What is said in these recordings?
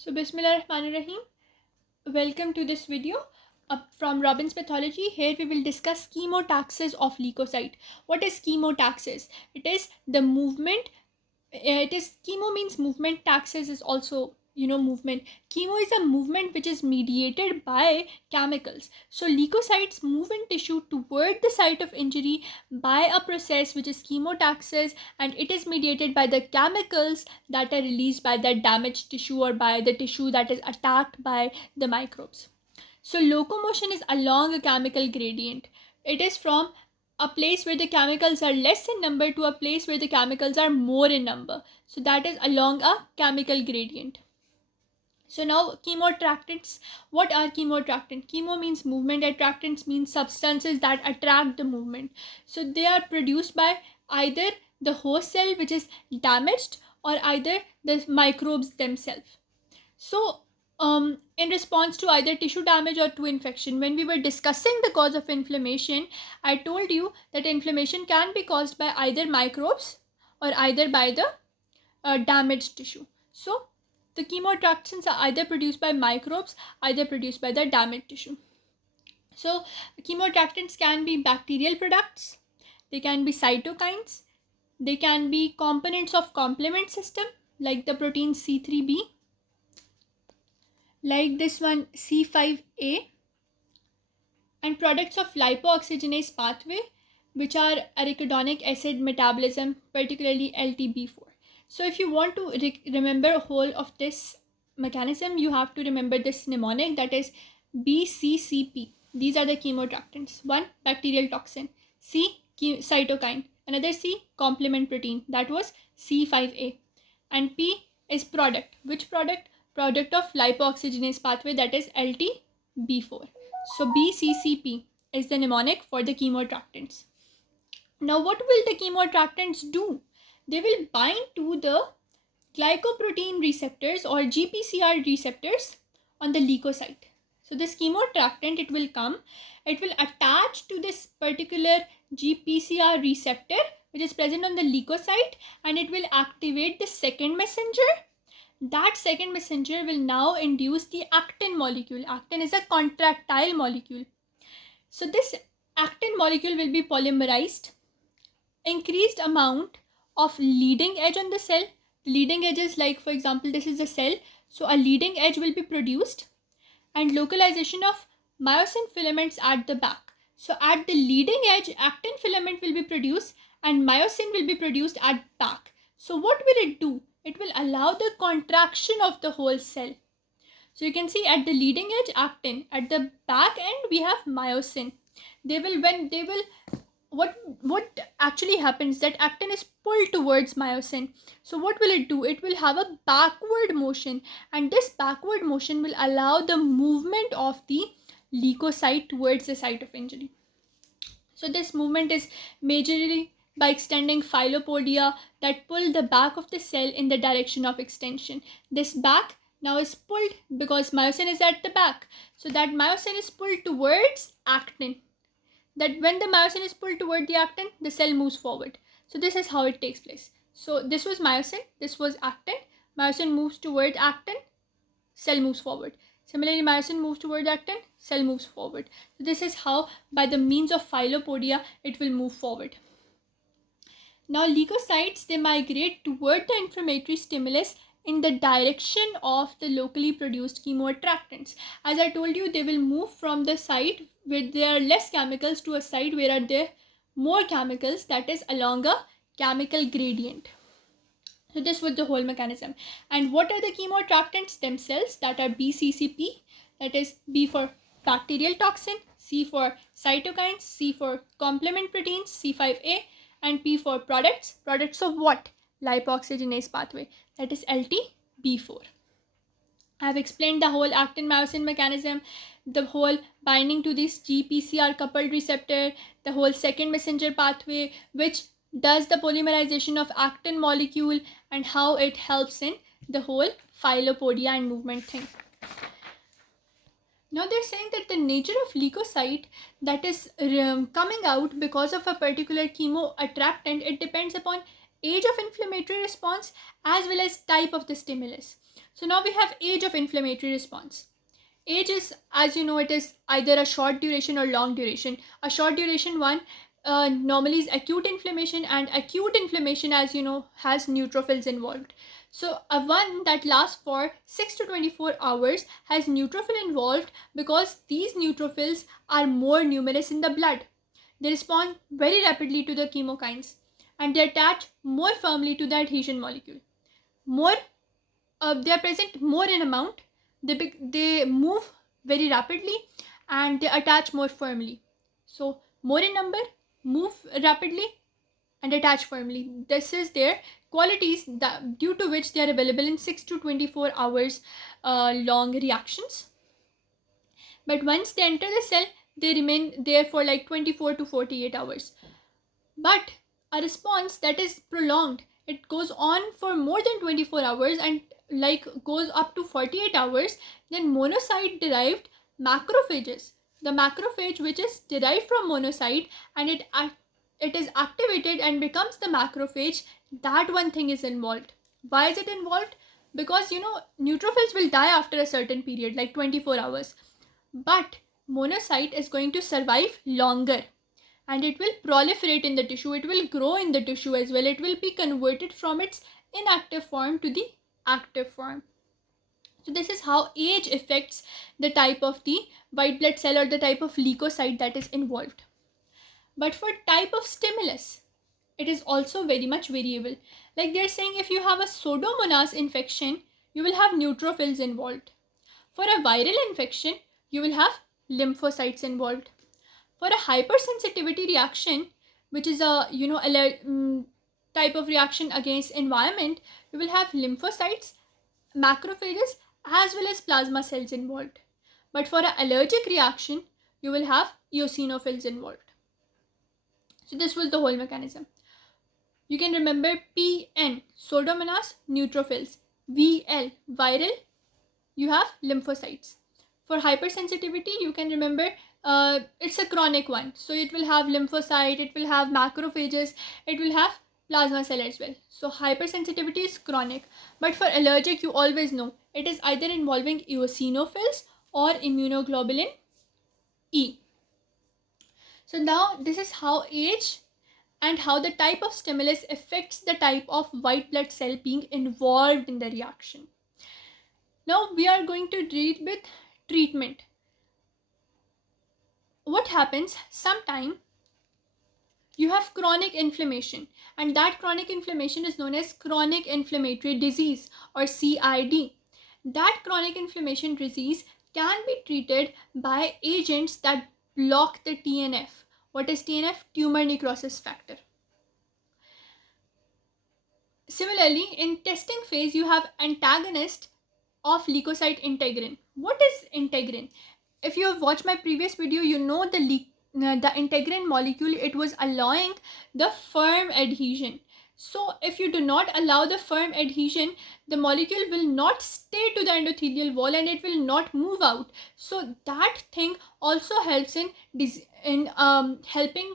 So Bismillahirrahmanirrahim. Welcome to this video from Robbins Pathology. Here we will discuss chemotaxis of leukocyte. What is chemotaxis? It is the movement. It is chemo means movement. Taxis is also movement. Chemo is a movement which is mediated by chemicals. So leukocytes move in tissue toward the site of injury by a process which is chemotaxis, and it is mediated by the chemicals that are released by the damaged tissue or by the tissue that is attacked by the microbes. So locomotion is along a chemical gradient. It is from a place where the chemicals are less in number to a place where the chemicals are more in number. So that is along a chemical gradient. So now chemoattractants. What are chemoattractants? Chemo means movement, attractants means substances that attract the movement. So they are produced by either the host cell which is damaged or either the microbes themselves. So in response to either tissue damage or to infection, when we were discussing the cause of inflammation, I told you that inflammation can be caused by either microbes or either by the damaged tissue. So the chemoattractants are either produced by microbes, either produced by the damaged tissue. So chemoattractants can be bacterial products, they can be cytokines, they can be components of complement system like the protein C3b, like this one C5a, and products of lipooxygenase pathway, which are arachidonic acid metabolism, particularly LTB4. So if you want to remember a whole of this mechanism, you have to remember this mnemonic, that is BCCP. These are the chemoattractants. One, bacterial toxin. C, cytokine. Another C, complement protein. That was C5a. And P is product. Which product? Product of lipooxygenase pathway, that is LTB4. So BCCP is the mnemonic for the chemoattractants. Now what will the chemoattractants do? They will bind to the glycoprotein receptors or GPCR receptors on the leukocyte. So this chemoattractant, it will come, it will attach to this particular GPCR receptor which is present on the leukocyte, and it will activate the second messenger. That second messenger will now induce the actin molecule. Actin is a contractile molecule. So this actin molecule will be polymerized. Increased amount of leading edge on the cell. Leading edge is like, for example, this is a cell. So a leading edge will be produced, and localization of myosin filaments at the back. So at the leading edge, actin filament will be produced and myosin will be produced at back. So what will it do? It will allow the contraction of the whole cell. So you can see at the leading edge actin, at the back end we have myosin. What actually happens, that actin is pulled towards myosin. So what will it do? It will have a backward motion, and this backward motion will allow the movement of the leukocyte towards the site of injury. So this movement is majorly by extending filopodia that pull the back of the cell in the direction of extension. This back now is pulled because myosin is at the back. So that myosin is pulled towards actin. That when the myosin is pulled toward the actin, the cell moves forward. So this is how it takes place. So this was myosin, this was actin. Myosin moves toward actin, cell moves forward. Similarly, myosin moves toward actin, cell moves forward. So this is how, by the means of filopodia, it will move forward. Now leukocytes, they migrate toward the inflammatory stimulus in the direction of the locally produced chemoattractants. As I told you, they will move from the site where there are less chemicals to a site where are there more chemicals, that is along a chemical gradient. So this was the whole mechanism. And what are the chemoattractants themselves? That are BCCP, that is B for bacterial toxin, C for cytokines, C for complement proteins, C5a, and P for products. Products of what? Lipooxygenase pathway, that is LTB4. I have explained the whole actin myosin mechanism, the whole binding to this GPCR coupled receptor, the whole second messenger pathway, which does the polymerization of actin molecule, and how it helps in the whole filopodia and movement thing. Now they're saying that the nature of leukocyte that is coming out because of a particular chemoattractant, it depends upon age of inflammatory response as well as type of the stimulus. So now we have age of inflammatory response. Age is, as you know, it is either a short duration or long duration. A short duration one normally is acute inflammation, and acute inflammation, as you know, has neutrophils involved. So a one that lasts for 6 to 24 hours has neutrophil involved because these neutrophils are more numerous in the blood. They respond very rapidly to the chemokines and they attach more firmly to the adhesion molecule. More, they are present more in amount. They move very rapidly and they attach more firmly. So more in number, move rapidly, and attach firmly. This is their qualities that due to which they are available in 6 to 24 hours long reactions. But once they enter the cell, they remain there for like 24 to 48 hours. But a response that is prolonged, it goes on for more than 24 hours and like goes up to 48 hours, then monocyte derived macrophages, the macrophage which is derived from monocyte, and it is activated and becomes the macrophage, that one thing is involved. Why is it involved? Because you know neutrophils will die after a certain period like 24 hours, but monocyte is going to survive longer and it will proliferate in the tissue, it will grow in the tissue as well, it will be converted from its inactive form to the active form. So this is how age affects the type of the white blood cell or the type of leukocyte that is involved. But for type of stimulus, it is also very much variable. Like they're saying, if you have a pseudomonas infection, you will have neutrophils involved. For a viral infection, you will have lymphocytes involved. For a hypersensitivity reaction, which is a type of reaction against environment, you will have lymphocytes, macrophages, as well as plasma cells involved. But for an allergic reaction, you will have eosinophils involved. So this was the whole mechanism. You can remember PN, Pseudomonas, neutrophils. VL, viral, you have lymphocytes. For hypersensitivity, you can remember it's a chronic one. So it will have lymphocyte, it will have macrophages, it will have plasma cell as well. So hypersensitivity is chronic. But for allergic, you always know it is either involving eosinophils or immunoglobulin E. So now this is how age and how the type of stimulus affects the type of white blood cell being involved in the reaction. Now we are going to deal with treatment. What happens sometime you have chronic inflammation, and that chronic inflammation is known as chronic inflammatory disease or CID. That chronic inflammation disease can be treated by agents that block the TNF. What is TNF? Tumor necrosis factor. Similarly, in testing phase, you have antagonist of leukocyte integrin. What is integrin? If you have watched my previous video, you know the integrin molecule, it was allowing the firm adhesion. So if you do not allow the firm adhesion, the molecule will not stay to the endothelial wall and it will not move out. So that thing also helps in helping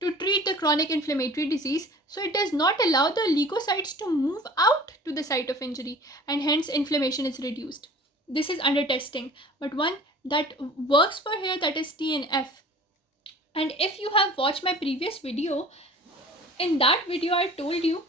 to treat the chronic inflammatory disease. So it does not allow the leukocytes to move out to the site of injury and hence inflammation is reduced. This is under testing. But one that works for here, that is TNF. And if you have watched my previous video, in that video I told you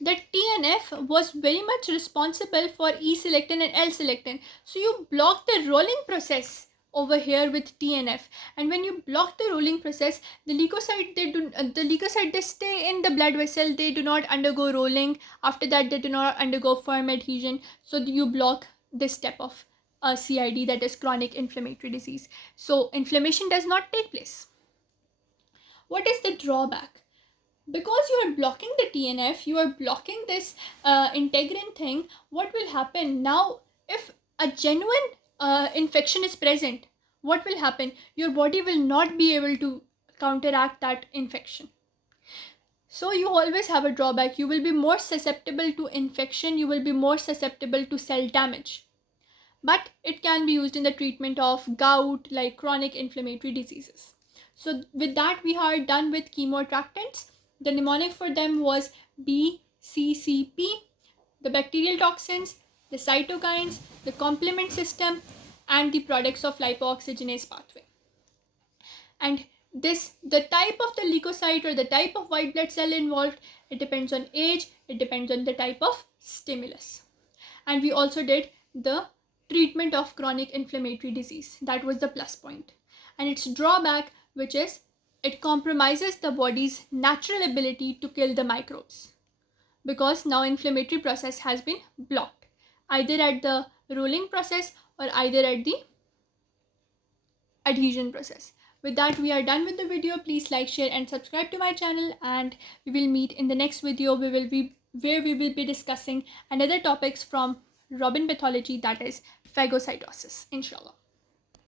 that TNF was very much responsible for E-selectin and L-selectin. So you block the rolling process over here with TNF, and when you block the rolling process, the leukocyte they stay in the blood vessel, they do not undergo rolling. After that, they do not undergo firm adhesion. So you block this step of CID, that is chronic inflammatory disease. So inflammation does not take place. What is the drawback? Because you are blocking the TNF, you are blocking this integrin thing. What will happen now? If a genuine infection is present, what will happen? Your body will not be able to counteract that infection. So you always have a drawback. You will be more susceptible to infection, you will be more susceptible to cell damage. But it can be used in the treatment of gout, like chronic inflammatory diseases. So with that, we are done with chemoattractants. The mnemonic for them was BCCP, the bacterial toxins, the cytokines, the complement system, and the products of lipooxygenase pathway. And the type of the leukocyte or the type of white blood cell involved, it depends on age, it depends on the type of stimulus. And we also did the treatment of chronic inflammatory disease. That was the plus point. And its drawback, which is it compromises the body's natural ability to kill the microbes, because now inflammatory process has been blocked, either at the rolling process or either at the adhesion process. With that, we are done with the video. Please like, share, and subscribe to my channel, and we will meet in the next video. Where we will be discussing another topics from Robin pathology, that is phagocytosis, inshallah.